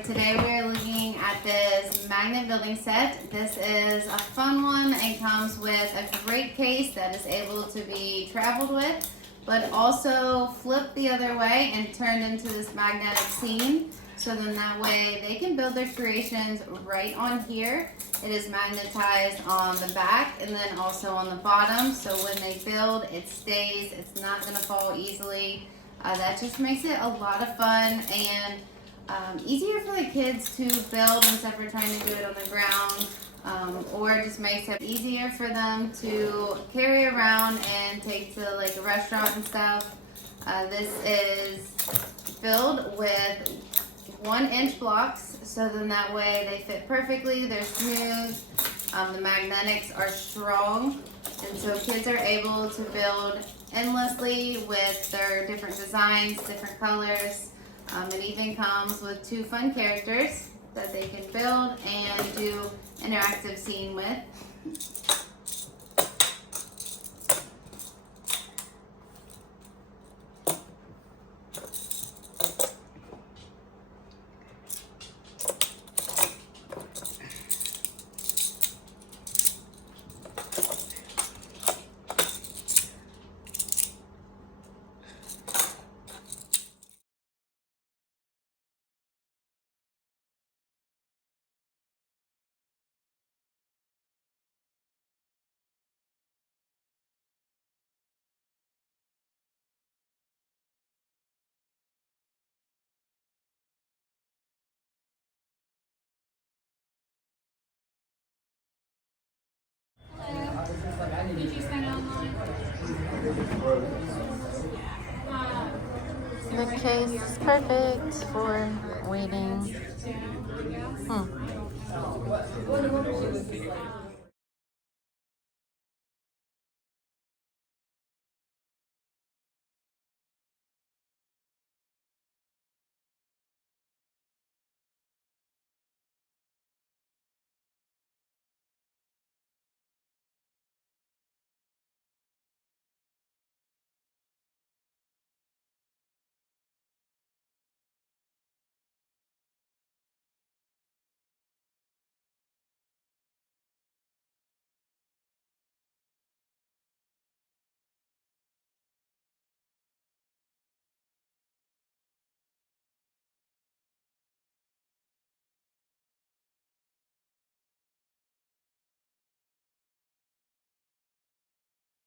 Okay, today we're looking at this magnet building set. This is a fun one and comes with a great case that is able to be traveled with, but also flipped the other way and turned into this magnetic scene. So then that way they can build their creations right on here. It is magnetized on the back and then also on the bottom. So when they build, it stays. It's not gonna fall easily. That just makes it a lot of fun and easier for the kids to build instead of trying to do it on the ground, or it just makes it easier for them to carry around and take to like a restaurant and stuff. This is filled with 1-inch blocks, so then that way they fit perfectly, they're smooth, the magnetics are strong, and so kids are able to build endlessly with their different designs, different colors. It even comes with 2 fun characters that they can build and do interactive scene with. Did you sign online? The case is perfect for waiting.